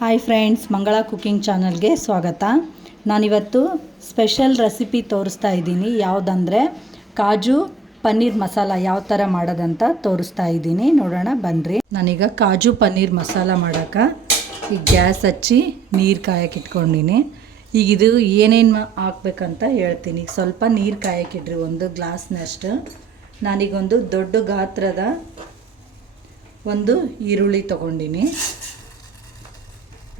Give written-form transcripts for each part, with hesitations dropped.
Hi friends, ಮಂಗಳ cooking ಚಾನಲ್ಗೆ ಸ್ವಾಗತ. ನಾನಿವತ್ತು ಸ್ಪೆಷಲ್ ರೆಸಿಪಿ ತೋರಿಸ್ತಾ ಇದ್ದೀನಿ. ಯಾವುದಂದರೆ ಕಾಜು ಪನ್ನೀರ್ ಮಸಾಲ ಯಾವ ಥರ ಮಾಡೋದಂತ ತೋರಿಸ್ತಾ ಇದ್ದೀನಿ. ನೋಡೋಣ ಬನ್ನಿರಿ. ನಾನೀಗ ಕಾಜು ಪನ್ನೀರ್ ಮಸಾಲ ಮಾಡೋಕ್ಕೆ ಈಗ ಗ್ಯಾಸ್ ಹಚ್ಚಿ ನೀರು ಕಾಯಕ್ಕೆ ಇಟ್ಕೊಂಡಿನಿ. ಈಗ ಇದು ಏನೇನು ಹಾಕ್ಬೇಕಂತ ಹೇಳ್ತೀನಿ. ಈಗ ಸ್ವಲ್ಪ ನೀರು ಕಾಯಕ್ಕಿಡ್ರಿ, ಒಂದು ಗ್ಲಾಸ್ನಷ್ಟು. ನಾನೀಗೊಂದು ದೊಡ್ಡ ಗಾತ್ರದ ಒಂದು ಈರುಳ್ಳಿ ತೊಗೊಂಡಿನಿ.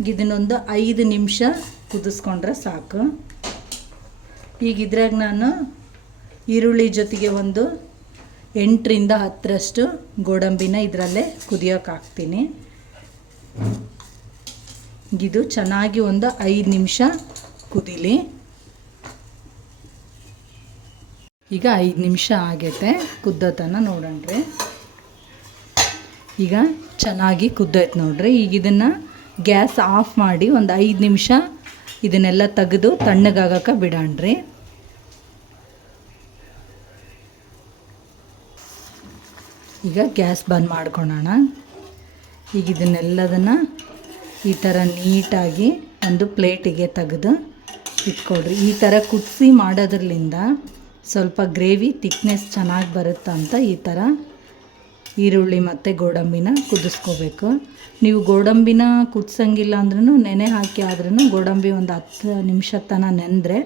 ಇದನ್ನೊಂದು 5 ನಿಮಿಷ ಕುದಿಸ್ಕೊಂಡ್ರೆ ಸಾಕು. ಈಗ ಇದ್ರಾಗ ನಾನು ಈರುಳ್ಳಿ ಜೊತೆಗೆ ಒಂದು 8ರಿಂದ 10ರಷ್ಟು ಗೋಡಂಬಿನ ಇದರಲ್ಲೇ ಕುದಿಯೋಕೆ ಹಾಕ್ತೀನಿ. ಇದು ಚೆನ್ನಾಗಿ ಒಂದು 5 ನಿಮಿಷ ಕುದೀಲಿ. ಈಗ 5 ನಿಮಿಷ ಆಗೈತೆ. ಕುದ್ದೋತನ ನೋಡೋಣ್ರಿ. ಈಗ ಚೆನ್ನಾಗಿ ಕುದ್ದೋಯ್ತು ನೋಡ್ರಿ. ಈಗ ಇದನ್ನು ಗ್ಯಾಸ್ ಆಫ್ ಮಾಡಿ ಒಂದು 5 ನಿಮಿಷ ಇದನ್ನೆಲ್ಲ ತೆಗೆದು ತಣ್ಣಗಾಗಕ್ಕೆ ಬಿಡೋಣ್ರಿ. ಈಗ ಗ್ಯಾಸ್ ಬಂದ್ ಮಾಡ್ಕೊಳ್ಳೋಣ. ಈಗ ಇದನ್ನೆಲ್ಲದನ್ನು ಈ ಥರ ನೀಟಾಗಿ ಒಂದು ಪ್ಲೇಟಿಗೆ ತೆಗೆದು ಇಟ್ಕೊಳ್ರಿ. ಈ ಥರ ಕುದಿಸಿ ಮಾಡೋದ್ರಲ್ಲಿಂದ ಸ್ವಲ್ಪ ಗ್ರೇವಿ ತಿಕ್ನೆಸ್ ಚೆನ್ನಾಗಿ ಬರುತ್ತಂತ ಈ ಥರ ಈರುಳ್ಳಿ ಮತ್ತು ಗೋಡಂಬಿನ ಕುದಿಸ್ಕೋಬೇಕು. ನೀವು ಗೋಡಂಬಿನ ಕುದಿಸಂಗಿಲ್ಲ ಅಂದ್ರೂ ನೆನೆ ಹಾಕಿ ಆದ್ರೂ ಗೋಡಂಬಿ ಒಂದು 10 ನಿಮಿಷ ತನಕ ನೆಂದರೆ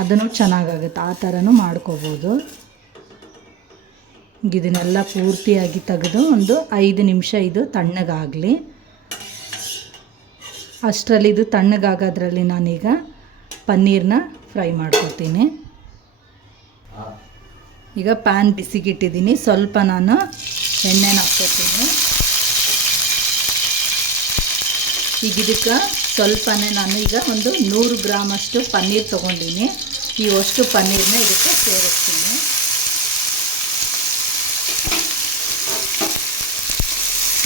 ಅದನ್ನು ಚೆನ್ನಾಗಾಗುತ್ತೆ. ಆ ಥರನೂ ಮಾಡ್ಕೋಬೋದು. ಇದನ್ನೆಲ್ಲ ಪೂರ್ತಿಯಾಗಿ ತೆಗೆದು ಒಂದು 5 ನಿಮಿಷ ಇದು ತಣ್ಣಗಾಗಲಿ. ಅಷ್ಟರಲ್ಲಿ ಇದು ತಣ್ಣಗಾಗೋದ್ರಲ್ಲಿ ನಾನೀಗ ಪನ್ನೀರನ್ನ ಫ್ರೈ ಮಾಡ್ಕೊತೀನಿ. ಈಗ ಪ್ಯಾನ್ ಬಿಸಿಗಿಟ್ಟಿದ್ದೀನಿ. ಸ್ವಲ್ಪ ನಾನು ಎಣ್ಣೆನ ಹಾಕ್ಕೊತೀನಿ. ಈಗ ಇದಕ್ಕೆ ಸ್ವಲ್ಪನೇ ನಾನು ಈಗ ಒಂದು 100 ಗ್ರಾಮಷ್ಟು ಪನ್ನೀರ್ ತೊಗೊಂಡಿನಿ. ಇವಷ್ಟು ಪನ್ನೀರನ್ನ ಇದಕ್ಕೆ ಸೇರಿಸ್ತೀನಿ.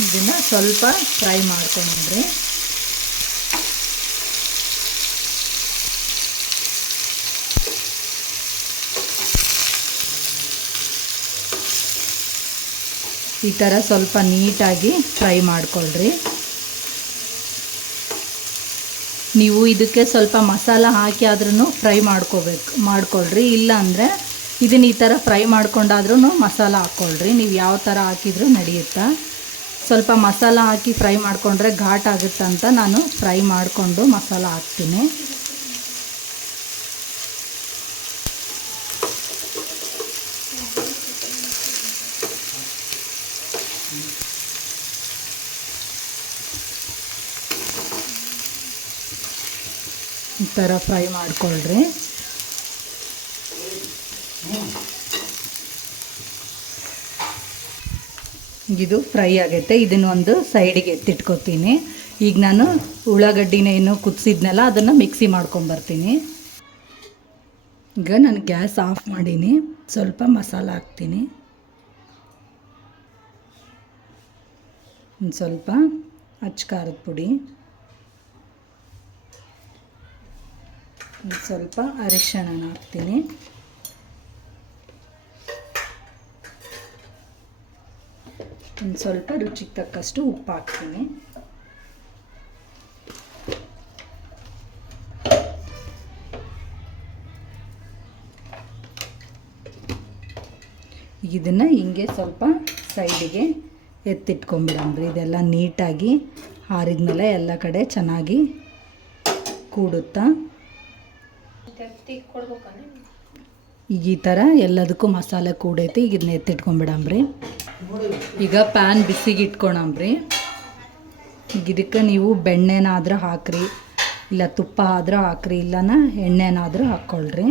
ಇದನ್ನು ಸ್ವಲ್ಪ ಫ್ರೈ ಮಾಡ್ಕೊಂಡ್ರಿ. ಈ ಥರ ಸ್ವಲ್ಪ ನೀಟಾಗಿ ಫ್ರೈ ಮಾಡ್ಕೊಳ್ರಿ. ನೀವು ಇದಕ್ಕೆ ಸ್ವಲ್ಪ ಮಸಾಲ ಹಾಕಿ ಆದ್ರೂ ಫ್ರೈ ಮಾಡ್ಕೊಳ್ರಿ. ಇಲ್ಲ ಅಂದರೆ ಇದನ್ನು ಈ ಥರ ಫ್ರೈ ಮಾಡ್ಕೊಂಡಾದ್ರೂ ಮಸಾಲ ಹಾಕ್ಕೊಳ್ರಿ. ನೀವು ಯಾವ ಥರ ಹಾಕಿದ್ರೂ ನಡೆಯುತ್ತಾ. ಸ್ವಲ್ಪ ಮಸಾಲ ಹಾಕಿ ಫ್ರೈ ಮಾಡಿಕೊಂಡ್ರೆ ಘಾಟ್ ಆಗುತ್ತಂತ ನಾನು ಫ್ರೈ ಮಾಡಿಕೊಂಡು ಮಸಾಲ ಹಾಕ್ತೀನಿ. ಈ ಥರ ಫ್ರೈ ಮಾಡ್ಕೊಳ್ರಿ. ಇದು ಫ್ರೈ ಆಗೈತೆ. ಇದನ್ನು ಒಂದು ಸೈಡಿಗೆ ಎತ್ತಿಟ್ಕೊತೀನಿ. ಈಗ ನಾನು ಉಳ್ಳಾಗಡ್ಡಿನ ಏನು ಕುದಿಸಿದ್ನಲ್ಲ ಅದನ್ನು ಮಿಕ್ಸಿ ಮಾಡ್ಕೊಂಬರ್ತೀನಿ. ಈಗ ನಾನು ಗ್ಯಾಸ್ ಆಫ್ ಮಾಡೀನಿ. ಸ್ವಲ್ಪ ಮಸಾಲ ಹಾಕ್ತೀನಿ. ಒಂದು ಸ್ವಲ್ಪ ಅಚ್ಚ ಖಾರದ ಪುಡಿ, ಸ್ವಲ್ಪ ಅರಿಶಿಣ ಹಾಕ್ತೀನಿ. ಒಂದು ಸ್ವಲ್ಪ ರುಚಿಗೆ ತಕ್ಕಷ್ಟು ಉಪ್ಪು ಹಾಕ್ತೀನಿ. ಇದನ್ನು ಹಿಂಗೆ ಸ್ವಲ್ಪ ಸೈಡಿಗೆ ಎತ್ತಿಟ್ಕೊಂಬಿಡಂಬ್ರಿ. ಇದೆಲ್ಲ ನೀಟಾಗಿ ಆರಿದ್ಮೇಲೆ ಎಲ್ಲ ಕಡೆ ಚೆನ್ನಾಗಿ ಕೂಡುತ್ತಾ. ಈಗ ಈ ಥರ ಎಲ್ಲದಕ್ಕೂ ಮಸಾಲೆ ಕೂಡೈತಿ. ಈಗ ಇದನ್ನ ಎತ್ತಿಟ್ಕೊಂಬಿಡಂಬ್ರಿ. ಈಗ ಪ್ಯಾನ್ ಬಿಸಿಗೆ ಇಟ್ಕೊಳಂಬ್ರಿ. ಈಗ ಇದಕ್ಕೆ ನೀವು ಬೆಣ್ಣೆನಾದ್ರೂ ಹಾಕ್ರಿ, ಇಲ್ಲ ತುಪ್ಪ ಆದರೂ ಹಾಕ್ರಿ, ಇಲ್ಲನ ಎಣ್ಣೆನಾದರೂ ಹಾಕ್ಕೊಳ್ರಿ.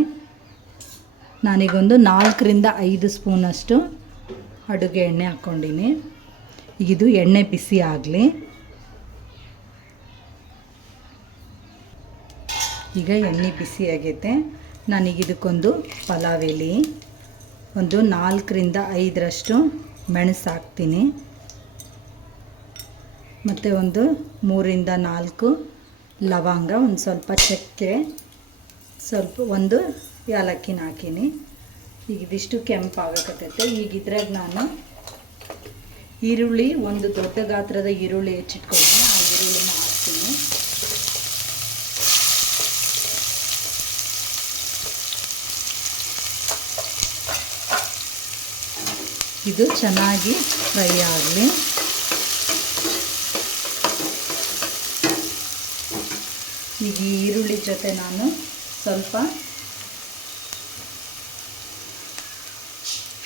ನಾನೀಗೊಂದು 4ರಿಂದ 5 ಸ್ಪೂನಷ್ಟು ಅಡುಗೆ ಎಣ್ಣೆ ಹಾಕ್ಕೊಂಡಿನಿ. ಈಗ ಇದು ಎಣ್ಣೆ ಬಿಸಿ ಆಗಲಿ. ಈಗ ಎಣ್ಣೆ ಬಿಸಿ ಆಗೈತೆ. ನಾನೀಗ ಇದಕ್ಕೊಂದು ಪಲಾವ್ ಎಲೆ, ಒಂದು 4ರಿಂದ 5ರಷ್ಟು ಮೆಣಸು ಹಾಕ್ತೀನಿ. ಮತ್ತು ಒಂದು 3ರಿಂದ 4 ಲವಂಗ, ಒಂದು ಸ್ವಲ್ಪ ಚಕ್ಕೆ, ಸ್ವಲ್ಪ ಒಂದು ಏಲಕ್ಕಿನ ಹಾಕೀನಿ. ಈಗ ಇದಿಷ್ಟು ಕೆಂಪಾಗಕತ್ತೈತೆ. ಈಗ ಇದ್ರಾಗ ನಾನು ಈರುಳ್ಳಿ, ಒಂದು ದೊಡ್ಡ ಗಾತ್ರದ ಈರುಳ್ಳಿ ಹೆಚ್ಚಿಟ್ಕೊಂಡಿದ್ದೀನಿ. ಆ ಈರುಳ್ಳಿನ ಹಾಕ್ತೀನಿ. ಇದು ಚೆನ್ನಾಗಿ ಫ್ರೈ ಆಗಲಿ. ಈಗ ಈ ಈರುಳ್ಳಿ ಜೊತೆ ನಾನು ಸ್ವಲ್ಪ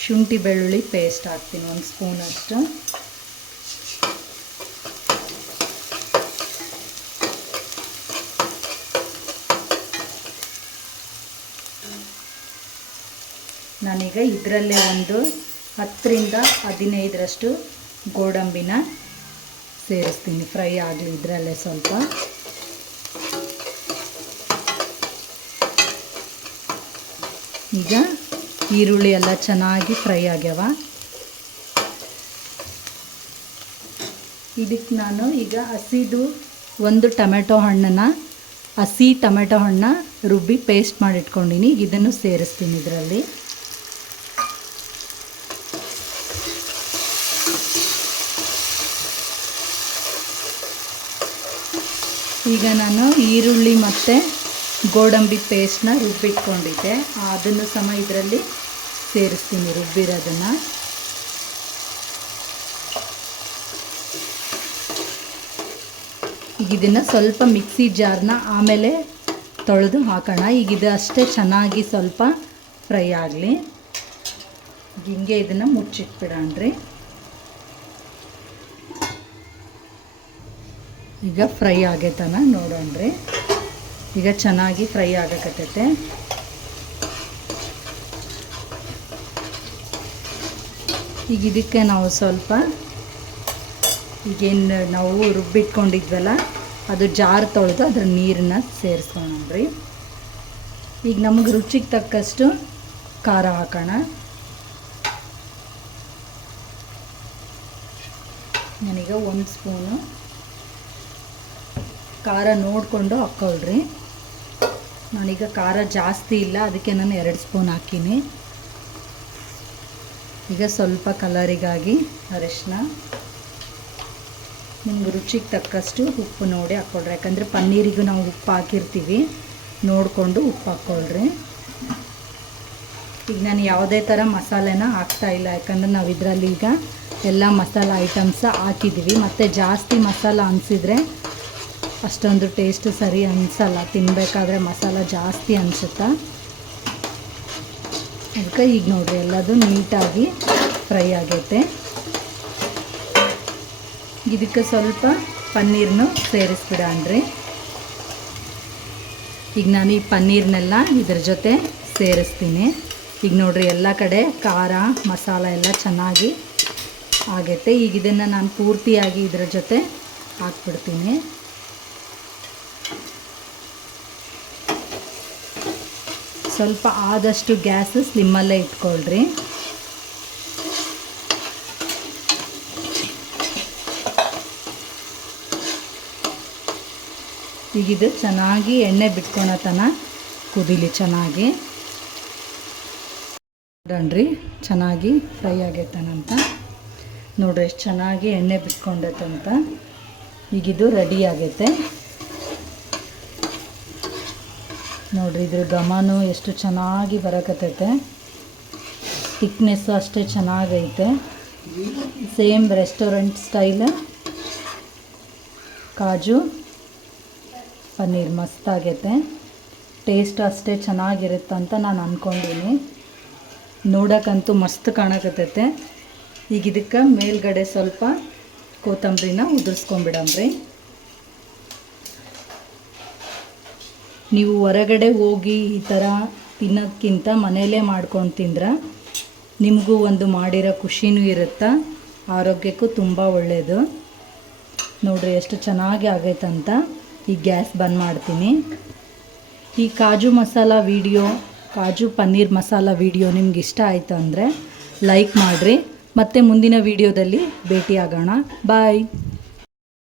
ಶುಂಠಿ ಬೆಳ್ಳುಳ್ಳಿ ಪೇಸ್ಟ್ ಹಾಕ್ತೀನಿ, 1 ಸ್ಪೂನಷ್ಟು. ನಾನೀಗ ಇದರಲ್ಲೇ ಒಂದು 10ರಿಂದ 15ರಷ್ಟು ಗೋಡಂಬಿನ ಸೇರಿಸ್ತೀನಿ. ಫ್ರೈ ಆಗಲಿ ಇದರಲ್ಲೇ ಸ್ವಲ್ಪ. ಈಗ ಈರುಳ್ಳಿ ಎಲ್ಲ ಚೆನ್ನಾಗಿ ಫ್ರೈ ಆಗ್ಯಾವ. ಇದಕ್ಕೆ ನಾನು ಈಗ ಹಸಿದು ಒಂದು ಟೊಮೆಟೊ ಹಣ್ಣನ್ನು ಹಸಿ ಟೊಮೆಟೊ ಹಣ್ಣನ್ನ ರುಬ್ಬಿ ಪೇಸ್ಟ್ ಮಾಡಿ ಇಟ್ಕೊಂಡಿನಿ. ಈಗ ಇದನ್ನು ಸೇರಿಸ್ತೀನಿ ಇದರಲ್ಲಿ. ಈಗ ನಾನು ಈರುಳ್ಳಿ ಮತ್ತು ಗೋಡಂಬಿ ಪೇಸ್ಟ್ನ ರುಬ್ಬಿಟ್ಕೊಂಡಿದ್ದೆ, ಅದನ್ನು ಸಮ ಇದರಲ್ಲಿ ಸೇರಿಸ್ತೀನಿ, ರುಬ್ಬಿರೋದನ್ನು. ಈಗ ಇದನ್ನು ಸ್ವಲ್ಪ ಮಿಕ್ಸಿ ಜಾರ್ನ ಆಮೇಲೆ ತೊಳೆದು ಹಾಕೋಣ. ಈಗ ಇದು ಅಷ್ಟೇ ಚೆನ್ನಾಗಿ ಸ್ವಲ್ಪ ಫ್ರೈ ಆಗಲಿ. ಹಿಂಗೆ ಇದನ್ನು ಮುಚ್ಚಿಟ್ಬಿಡೋಣ್ರಿ. ಈಗ ಫ್ರೈ ಆಗೈತನ ನೋಡೋಣ್ರಿ. ಈಗ ಚೆನ್ನಾಗಿ ಫ್ರೈ ಆಗಕತ್ತೈತೆ. ಈಗ ಇದಕ್ಕೆ ನಾವು ಸ್ವಲ್ಪ ಈಗೇನು ನಾವು ರುಬ್ಬಿಟ್ಕೊಂಡಿದ್ವಲ್ಲ ಅದು ಜಾರ್ ತೊಳೆದು ಅದ್ರ ನೀರನ್ನ ಸೇರಿಸ್ಕೊಳ್ಳೋಣ್ರಿ. ಈಗ ನಮಗೆ ರುಚಿಗೆ ತಕ್ಕಷ್ಟು ಖಾರ ಹಾಕೋಣ. ನಾನೀಗ 1 ಸ್ಪೂನು ಖಾರ ನೋಡಿಕೊಂಡು ಹಾಕ್ಕೊಳ್ರಿ. ನಾನೀಗ ಖಾರ ಜಾಸ್ತಿ ಇಲ್ಲ, ಅದಕ್ಕೆ ನಾನು 2 ಸ್ಪೂನ್ ಹಾಕೀನಿ. ಈಗ ಸ್ವಲ್ಪ ಕಲರಿಗಾಗಿ ಅರಿಶಿನ, ನಿಮ್ಗೆ ರುಚಿಗೆ ತಕ್ಕಷ್ಟು ಉಪ್ಪು ನೋಡಿ ಹಾಕ್ಕೊಳ್ರಿ. ಯಾಕಂದರೆ ಪನ್ನೀರಿಗೂ ನಾವು ಉಪ್ಪು ಹಾಕಿರ್ತೀವಿ, ನೋಡಿಕೊಂಡು ಉಪ್ಪು ಹಾಕ್ಕೊಳ್ರಿ. ಈಗ ನಾನು ಯಾವುದೇ ಥರ ಮಸಾಲೆನ ಹಾಕ್ತಾಯಿಲ್ಲ, ಯಾಕಂದರೆ ನಾವು ಇದರಲ್ಲಿ ಈಗ ಎಲ್ಲ ಮಸಾಲೆ ಐಟಮ್ಸ ಹಾಕಿದ್ದೀವಿ. ಮತ್ತು ಜಾಸ್ತಿ ಮಸಾಲ ಅನಿಸಿದರೆ ಅಷ್ಟೊಂದು ಟೇಸ್ಟ್ ಸರಿ ಅನಿಸಲ್ಲ, ತಿನ್ನಬೇಕಾದ್ರೆ ಮಸಾಲ ಜಾಸ್ತಿ ಅನಿಸುತ್ತಾ. ಅದಕ್ಕೆ ಈಗ ನೋಡಿರಿ ಎಲ್ಲದು ನೀಟಾಗಿ ಫ್ರೈ ಆಗೈತೆ. ಇದಕ್ಕೆ ಸ್ವಲ್ಪ ಪನ್ನೀರನ್ನು ಸೇರಿಸ್ಬಿಡಣ್ರಿ. ಈಗ ನಾನು ಈ ಪನ್ನೀರ್ನೆಲ್ಲ ಇದ್ರ ಜೊತೆ ಸೇರಿಸ್ತೀನಿ. ಈಗ ನೋಡಿರಿ ಎಲ್ಲ ಕಡೆ ಖಾರ ಮಸಾಲ ಎಲ್ಲ ಚೆನ್ನಾಗಿ ಆಗೈತೆ. ಈಗ ಇದನ್ನು ನಾನು ಪೂರ್ತಿಯಾಗಿ ಇದರ ಜೊತೆ ಹಾಕ್ಬಿಡ್ತೀನಿ. ಸ್ವಲ್ಪ ಆದಷ್ಟು ಗ್ಯಾಸ್ ಸ್ಲಿಮ್ಮಲ್ಲೇ ಇಟ್ಕೊಳ್ರಿ. ಈಗ ಇದು ಚೆನ್ನಾಗಿ ಎಣ್ಣೆ ಬಿಟ್ಕೊಳೋ ತನಕ ಕುದೀಲಿ ಚೆನ್ನಾಗಿ. ನೋಡ್ರಿ ಚೆನ್ನಾಗಿ ಫ್ರೈ ಆಗೈತನಂತ. ನೋಡ್ರಿ ಎಷ್ಟು ಚೆನ್ನಾಗಿ ಎಣ್ಣೆ ಬಿಟ್ಕೊಂಡೈತಂತ. ಈಗಿದು ರೆಡಿ ಆಗೈತೆ ನೋಡ್ರಿ. ಇದ್ರ ಘಮನೂ ಎಷ್ಟು ಚೆನ್ನಾಗಿ ಬರಕತ್ತೈತೆ, ಥಿಕ್ನೆಸ್ಸು ಅಷ್ಟೇ ಚೆನ್ನಾಗೈತೆ. ಸೇಮ್ ರೆಸ್ಟೋರೆಂಟ್ ಸ್ಟೈಲ್ ಕಾಜು ಪನ್ನೀರ್ ಮಸ್ತಾಗೈತೆ. ಟೇಸ್ಟ್ ಅಷ್ಟೇ ಚೆನ್ನಾಗಿರುತ್ತಂತ ನಾನು ಅಂದ್ಕೊಂಡೀನಿ. ನೋಡೋಕ್ಕಂತೂ ಮಸ್ತ್ ಕಾಣಕತ್ತೈತೆ. ಈಗ ಇದಕ್ಕೆ ಮೇಲ್ಗಡೆ ಸ್ವಲ್ಪ ಕೊತ್ತಂಬರಿನ ಉದುರಿಸ್ಕೊಂಬಿಡಮ್ರಿ. ನೀವು ಹೊರಗಡೆ ಹೋಗಿ ಈ ಥರ ತಿನ್ನೋದಕ್ಕಿಂತ ಮನೆಯಲ್ಲೇ ಮಾಡ್ಕೊಂಡು ತಿಂದ್ರೆ ನಿಮಗೂ ಒಂದು ಮಾಡಿರೋ ಖುಷಿನೂ ಇರುತ್ತೆ, ಆರೋಗ್ಯಕ್ಕೂ ತುಂಬ ಒಳ್ಳೆಯದು. ನೋಡಿರಿ ಎಷ್ಟು ಚೆನ್ನಾಗಿ ಆಗೈತಂತ. ಈಗ ಗ್ಯಾಸ್ ಬಂದ್ ಮಾಡ್ತೀನಿ. ಈ ಕಾಜು ಮಸಾಲ ವೀಡಿಯೋ, ಕಾಜು ಪನ್ನೀರ್ ಮಸಾಲ ವೀಡಿಯೋ ನಿಮ್ಗೆ ಇಷ್ಟ ಆಯಿತು ಅಂದರೆ ಲೈಕ್ ಮಾಡಿರಿ. ಮತ್ತೆ ಮುಂದಿನ ವೀಡಿಯೋದಲ್ಲಿ ಭೇಟಿಯಾಗೋಣ. ಬಾಯ್.